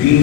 3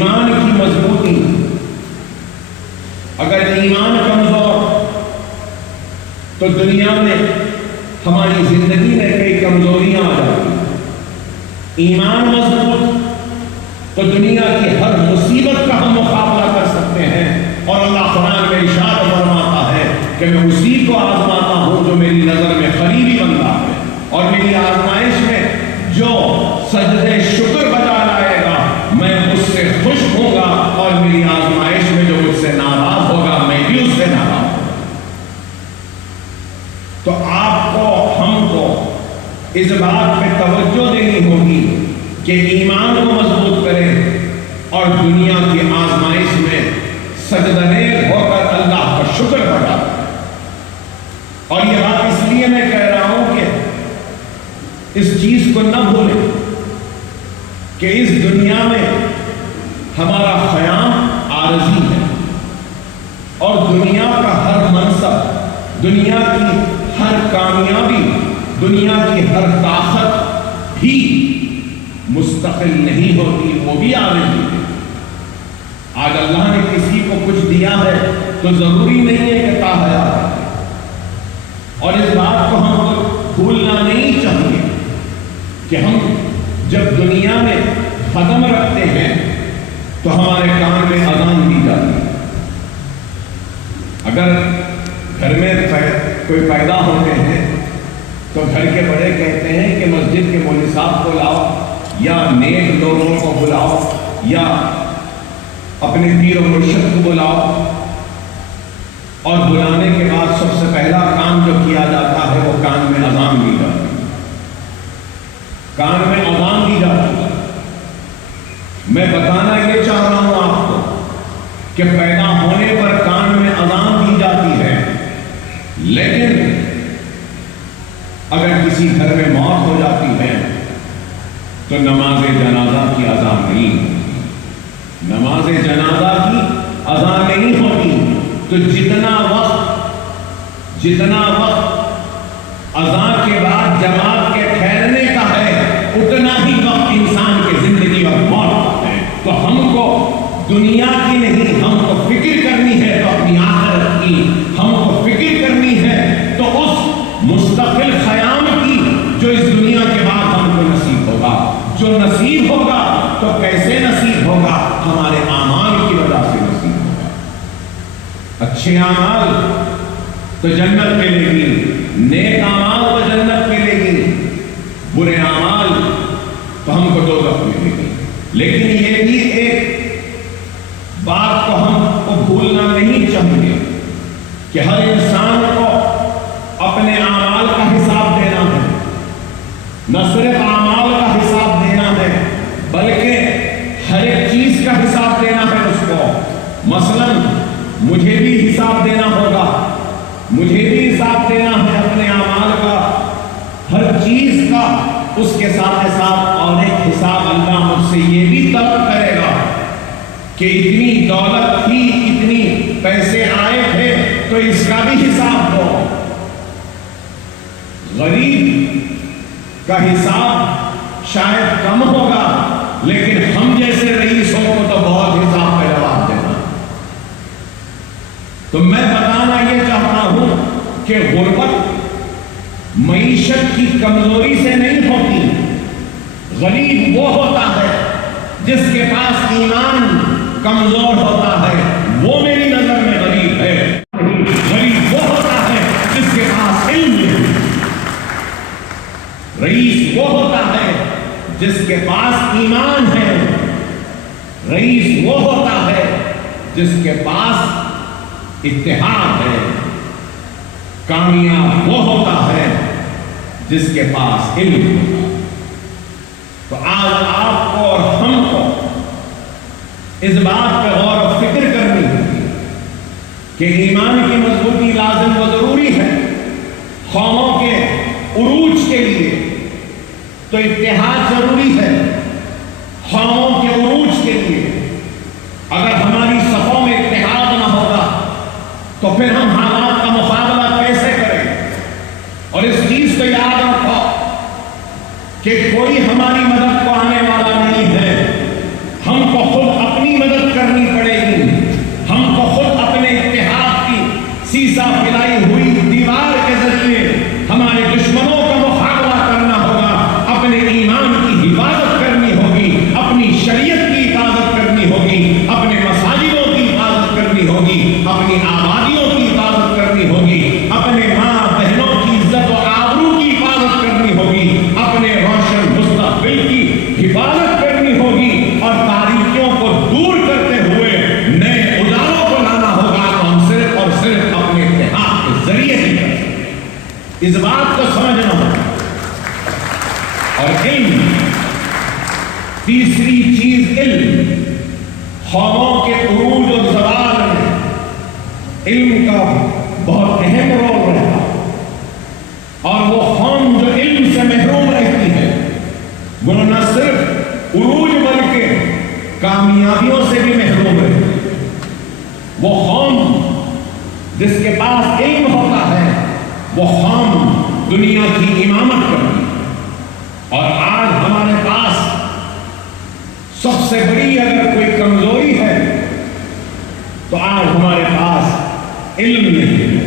ایمان کی مضبوطی. اگر ایمان کمزور تو دنیا میں ہماری زندگی میں کئی کمزوریاں آ جاتی ہیں. ایمان مضبوط تو دنیا کی ہر مصیبت کا ہم مقابلہ کر سکتے ہیں. اور اللہ قرآن میں ارشاد فرماتا ہے کہ میں اسی کو آزماتا ہوں جو میری نظر میں قریبی بندہ ہے، اور میری آزمائش میں جو سجدے شکر بجا لائے گا میں اس سے خوش ہوں گا، اور میری آزمائش میں جو مجھ سے ناراض ہوگا میں بھی اس سے ناراض ہوں گا. تو آپ کو ہم کو اس بات پہ توجہ دینی ہوگی کہ ایمان کو مضبوط کریں اور دنیا کی آزمائش میں سجدہ ہو کر اللہ کا شکر بڑھا. اور یہ بات اس لیے میں کہہ رہا ہوں کہ اس چیز کو نہ بھولیں کہ اس دنیا میں ہمارا قیام عارضی ہے، اور دنیا کا ہر منصب، دنیا کی ہر کامیابی، دنیا کی ہر طاقت بھی مستقل نہیں ہوتی، وہ بھی عارضی ہے. آج اللہ نے کسی کو کچھ دیا ہے تو ضروری نہیں ہے کہ تا حیات ہے. اور اس بات کو ہم کو بھولنا نہیں چاہیے کہ ہم جب دنیا میں قدم رکھتے ہیں تو ہمارے کان میں اذان دی جاتی ہے. اگر گھر میں کوئی پیدا ہوتے ہیں تو گھر کے بڑے کہتے ہیں کہ مسجد کے مولوی صاحب کو لاؤ، یا نیک لوگوں کو بلاؤ، یا اپنے پیر و مرشد کو بلاؤ. اور بلانے کے بعد سب سے پہلا کام جو کیا جاتا ہے وہ کان میں اذان دی جاتی ہے. کان میں اذان دی جاتی ہے. میں بتانا یہ چاہ رہا ہوں آپ کو کہ پیدا ہونے پر کان میں اذان دی جاتی ہے، لیکن اگر کسی گھر میں موت ہو جاتی ہے تو نماز جنازہ کی اذان نہیں ہوتی. نماز جنازہ کی اذان نہیں ہوتی. تو جتنا وقت اذان کے بعد جماعت کے ٹھہرنے کا ہے اتنا ہی وقت انسان کی زندگی اور موت ہے. تو ہم کو دنیا کی نہیں، ہم کو فکر کرنی ہے تو اپنی آخرت کی، ہم کو فکر کرنی ہے تو اس مستقل قیام کی جو اس دنیا کے بعد ہم کو نصیب ہوگا. جو نصیب ہوگا تو کیسے نصیب ہوگا؟ ہمارے اعمال کی وجہ سے نصیب ہوگا. اچھے اعمال تو جنت ملے گی، نیک اعمال تو جنت ملے گی، برے اعمال تو ہم کو دوزخ ملے گی. لیکن یہ بھی ایک بات کو ہم کو بھولنا نہیں چاہیے کہ ہر انسان کو اپنے اعمال کا حساب دینا ہے. نہ صرف اعمال کا حساب دینا ہے بلکہ ہر ایک چیز کا حساب دینا ہے اس کو. مثلا مجھے بھی حساب دینا ہوگا، مجھے بھی حساب دینا ہے اپنے اعمال کا، ہر چیز کا. اس کے ساتھ اور ایک حساب اللہ مجھ سے یہ بھی طلب کرے گا کہ اتنی دولت تھی، اتنی پیسے آئے تھے تو اس کا بھی حساب دو. غریب کا حساب شاید کم ہوگا لیکن ہم جیسے رئیسوں کو تو بہت حساب کا جواب دینا. تو میں بتانا یہ چاہتا ہوں کہ غربت معیشت کی کمزوری سے نہیں ہوتی. غریب وہ ہوتا ہے جس کے پاس ایمان کمزور ہوتا ہے، وہ میری نظر میں غریب ہے. غریب وہ ہوتا ہے جس کے پاس علم ہے. رئیس وہ ہوتا ہے جس کے پاس ایمان ہے. رئیس وہ ہوتا ہے جس کے پاس اتحاد ہے. کامیاب وہ ہوتا ہے جس کے پاس علم ہوتا ہے. تو آج آپ کو اور ہم کو اس بات پہ غور و فکر کرنی ہوگی کہ ایمان کی مضبوطی لازم و ضروری ہے. قوموں کے عروج کے لیے تو اتحاد ضروری ہے. قوموں کے عروج کے لیے اگر ہماری صفوں میں اتحاد نہ ہوگا تو پھر ہم حالات کا مقابلہ کیسے کریں؟ اور اس چیز کو یاد رکھو کہ کوئی ہماری مدد کو آنے والا نہیں ہے. ہم کو خود اپنی قوموں کے عروج و زوال میں علم کا بہت اہم رول رہا، اور وہ قوم جو علم سے محروم رہتی ہے وہ نہ صرف عروج بلکہ کامیابیوں سے بھی محروم رہتی ہے۔ وہ قوم جس کے پاس علم ہوتا ہے وہ قوم دنیا کی امامت کرتی ہے۔ اور آج ہمارے پاس سب سے بڑی اگر کوئی کمزوری ہے تو آج ہمارے پاس علم نہیں ہے،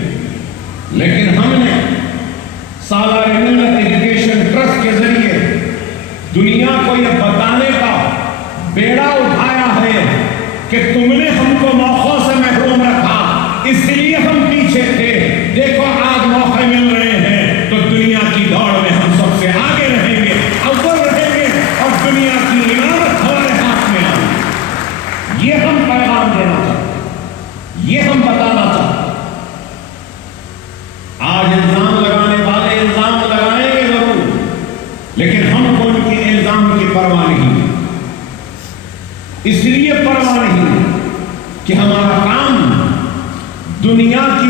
لیکن ہم نے سالار ملت ایجوکیشن ٹرسٹ کے ذریعے دنیا کو یہ بتانے کا بیڑا اٹھایا ہے کہ تم نے ہم کو موقعوں سے محروم رکھا، اس لیے ہم پیچھے تھے، دیکھو آج موقع مل رہے ہیں تو دنیا کی دوڑ میں ہم سب سے آگے رہیں گے، اول رہیں گے، اور دنیا کی امامت ہمارے ہاتھ میں آئے گی۔ یہ ہم پیغام دینا چاہتے ہیں، یہ ہم بتانا چاہتے ہیں۔ آج الزام لگانے والے الزام لگائیں گے ضرور، لیکن ہم کو ان کے الزام کی پرواہ نہیں ہے۔ اس لیے پرواہ نہیں ہے کہ ہمارا کام دنیا کی